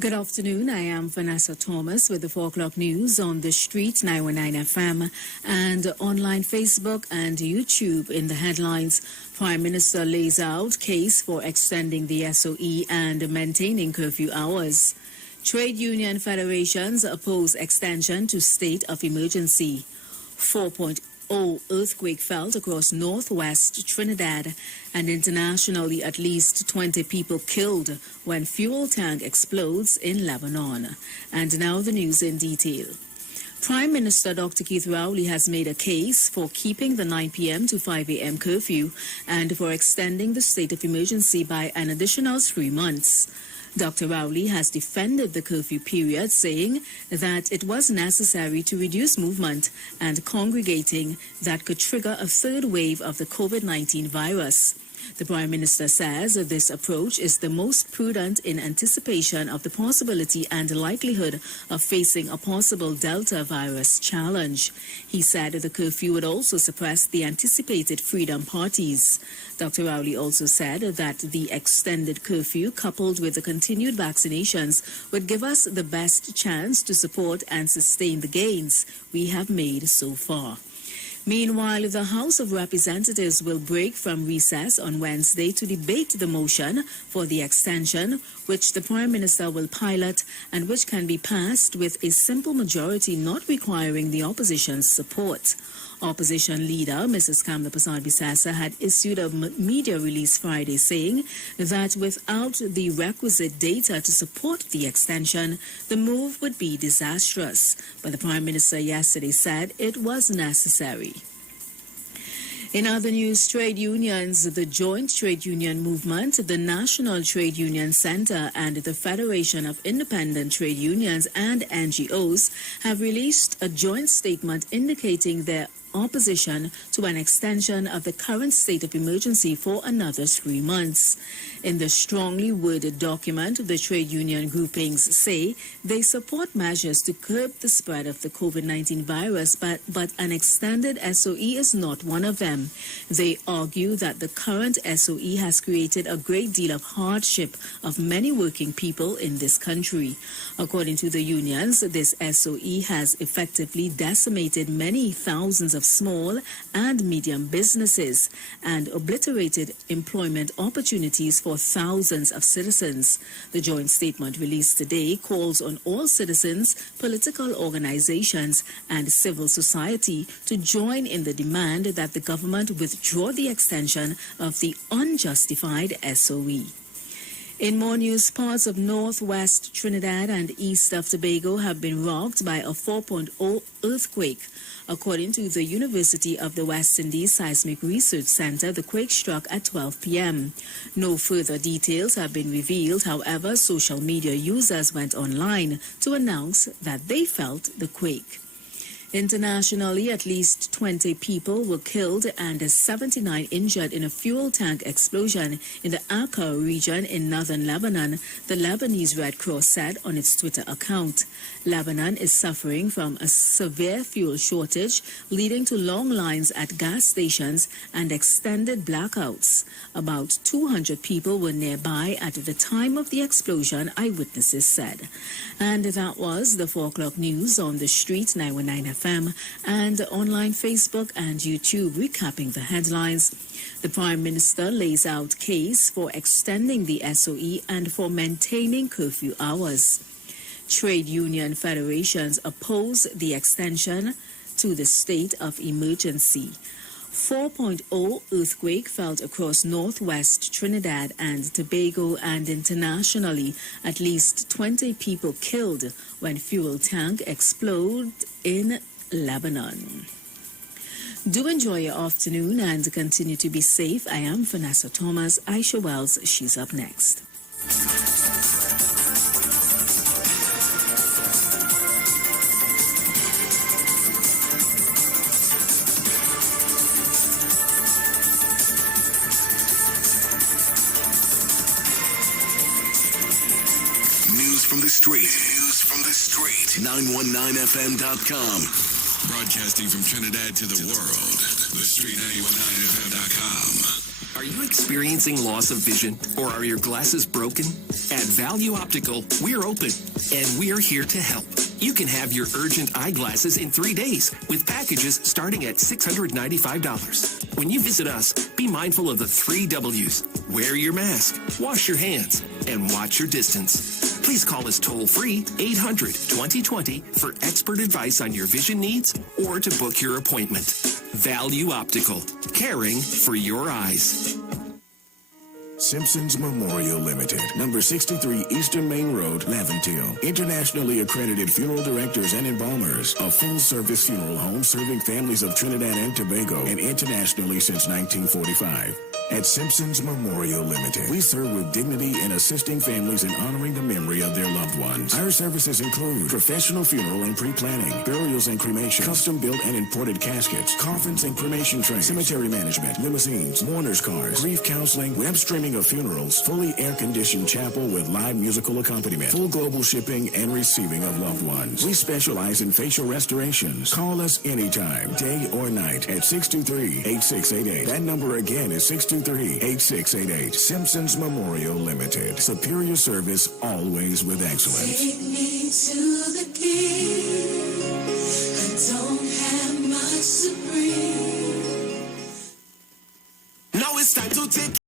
Good afternoon. I am Vanessa Thomas with the 4 o'clock news on the street 919 FM and online Facebook and YouTube. In the headlines, Prime Minister lays out case for extending the SOE and maintaining curfew hours. Trade union federations oppose extension to state of emergency. 4.0 earthquake felt across northwest Trinidad, and internationally at least 20 people killed when fuel tank explodes in Lebanon. And now the news in detail. Prime Minister Dr. Keith Rowley has made a case for keeping the 9 p.m. to 5 a.m. curfew and for extending the state of emergency by an additional 3 months. Dr. Rowley has defended the curfew period, saying that it was necessary to reduce movement and congregating that could trigger a third wave of the COVID-19 virus. The Prime Minister says this approach is the most prudent in anticipation of the possibility and likelihood of facing a possible Delta virus challenge. He said the curfew would also suppress the anticipated freedom parties. Dr. Rowley also said that the extended curfew, coupled with the continued vaccinations, would give us the best chance to support and sustain the gains we have made so far. Meanwhile, the House of Representatives will break from recess on Wednesday to debate the motion for the extension, which the Prime Minister will pilot and which can be passed with a simple majority not requiring the opposition's support. Opposition leader Mrs. Kamla Persad-Bissassa had issued a media release Friday saying that without the requisite data to support the extension, the move would be disastrous. But the Prime Minister yesterday said it was necessary. In other news, trade unions, the Joint Trade Union Movement, the National Trade Union Center, and the Federation of Independent Trade Unions and NGOs have released a joint statement indicating their opposition to an extension of the current state of emergency for another 3 months. In the strongly worded document, the trade union groupings say they support measures to curb the spread of the COVID-19 virus, but an extended SOE is not one of them. They argue that the current SOE has created a great deal of hardship of many working people in this country. According to the unions, this SOE has effectively decimated many thousands of small and medium businesses and obliterated employment opportunities for thousands of citizens. The joint statement released today calls on all citizens, political organizations, and civil society to join in the demand that the government withdraw the extension of the unjustified SOE. In more news, parts of northwest Trinidad and east of Tobago have been rocked by a 4.0 earthquake. According to the University of the West Indies Seismic Research Center, the quake struck at 12 p.m. No further details have been revealed. However, social media users went online to announce that they felt the quake. Internationally, at least 20 people were killed and 79 injured in a fuel tank explosion in the Akka region in northern Lebanon, the Lebanese Red Cross said on its Twitter account. Lebanon is suffering from a severe fuel shortage, leading to long lines at gas stations and extended blackouts. About 200 people were nearby at the time of the explosion, eyewitnesses said. And that was the 4 o'clock news on the street 919 FM and online Facebook and YouTube, recapping the headlines. The Prime Minister lays out case for extending the SOE and for maintaining curfew hours. Trade union federations oppose the extension to the state of emergency. 4.0 earthquake felt across northwest Trinidad and Tobago, and internationally at least 20 people killed when fuel tank exploded in Lebanon. Do enjoy your afternoon and continue to be safe. I am Vanessa Thomas. Aisha Wells, she's up next. News from the street. 919fm.com. Broadcasting from Trinidad to the world. The street 919fm.com. Are you experiencing loss of vision, or are your glasses broken? At Value Optical, we're open, and we're here to help. You can have your urgent eyeglasses in 3 days with packages starting at $695. When you visit us, be mindful of the 3 W's. Wear your mask, wash your hands, and watch your distance. Please call us toll-free 800-2020 for expert advice on your vision needs or to book your appointment. Value Optical, caring for your eyes. Simpson's Memorial Limited, number 63 Eastern Main Road, Laventille. Internationally accredited funeral directors and embalmers. A full-service funeral home serving families of Trinidad and Tobago and internationally since 1945. At Simpson's Memorial Limited, we serve with dignity in assisting families in honoring the memory of their loved ones. Our services include professional funeral and pre-planning, burials and cremation, custom-built and imported caskets, coffins and cremation trays, cemetery management, limousines, mourners' cars, grief counseling, web streaming of funerals, fully air-conditioned chapel with live musical accompaniment, full global shipping and receiving of loved ones. We specialize in facial restorations. Call us anytime, day or night, at 623-8688. That number again is 623-8688. Simpson's Memorial Limited. Superior service, always with excellence.